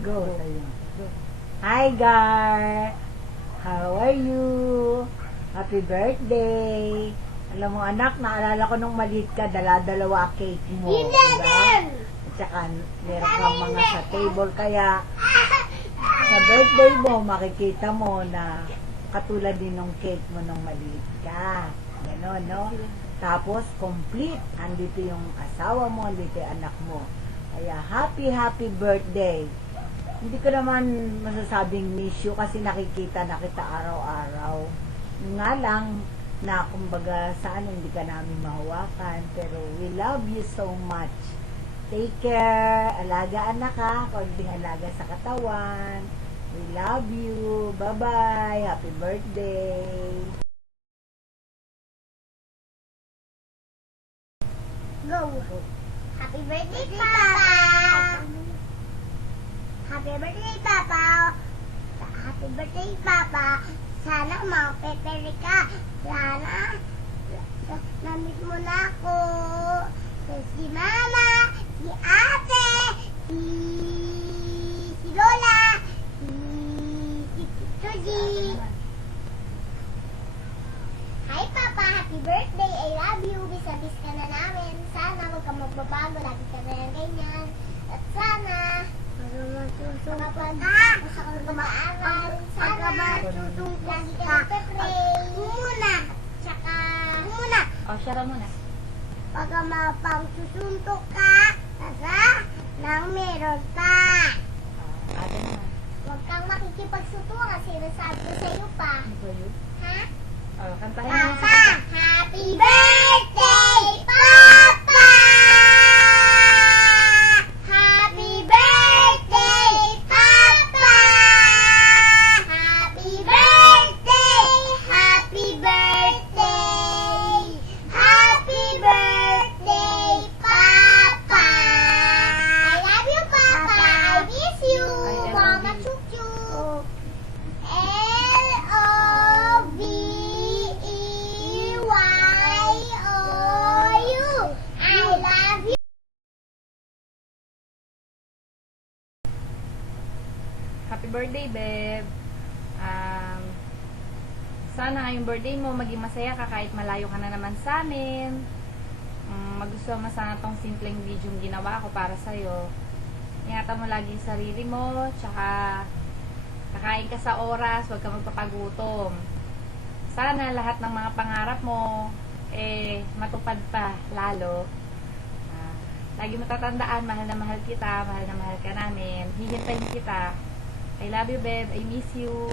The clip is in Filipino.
Go sa'yo. Go. Hi, Gar! How are you? Happy birthday! Alam mo, anak, naalala ko nung maliit ka, dala-dalawa cake mo. Hindi Diba? din! At saka, meron kang mga sa table, kaya sa birthday mo, makikita mo na katulad din ng cake mo nung maliit ka. Ganon, no? Tapos, complete. Andito yung asawa mo, andito yung anak mo. Kaya, happy birthday. Hindi ko naman masasabing miss you kasi nakikita na kita araw-araw. Nga lang na kumbaga saan hindi ka namin mahawakan. Pero we love you so much. Take care. Alaga anak ha. Konting alaga sa katawan. We love you. Bye-bye. Happy birthday. Go! Happy birthday, Papa! Happy birthday, Papa! Happy birthday, Papa! Sana mapepere ka. Sana namit mo na ako. Si Mama, si Ate, si Lola, si Tito G. Hi, Papa! Happy birthday! I love you! Bis-a-bis ka na namin. Sana huwag ka magbabago. Lagi ka na yan ganyan. At sana, makapag-tapos ako ng mag-aaral. Sana, lagi ka magpe-pray. Muna! Tsaka, muna! O, share muna. Pagka mapang-susuntok ka, nasa, nang meron pa. Ate naman. Huwag kang makikipagsutungan. Sinasabi ko sa iyo pa. Ano ba yun? Ha? O, kantahin mo. Papa, happy birthday, Papa! Happy birthday, Papa! Happy birthday, happy birthday, happy birthday, Papa! I love you, Papa. I miss you, I love Mama you. Chuchu. L-O-V-E-Y-O-U. I love you. Happy birthday, Beb. Sana ngayong birthday mo maging masaya ka kahit malayo ka na naman sa amin. Magustuhan mo sana tong simpleng video yung ginawa ko para sa'yo. Ingatan mo lagi yung sarili mo, tsaka kakain ka sa oras, huwag ka magpapagutom. Sana lahat ng mga pangarap mo, matupad pa lalo. Lagi mo tatandaan, mahal na mahal kita, mahal na mahal ka namin. Hihintayin kita. I love you, Beb. I miss you.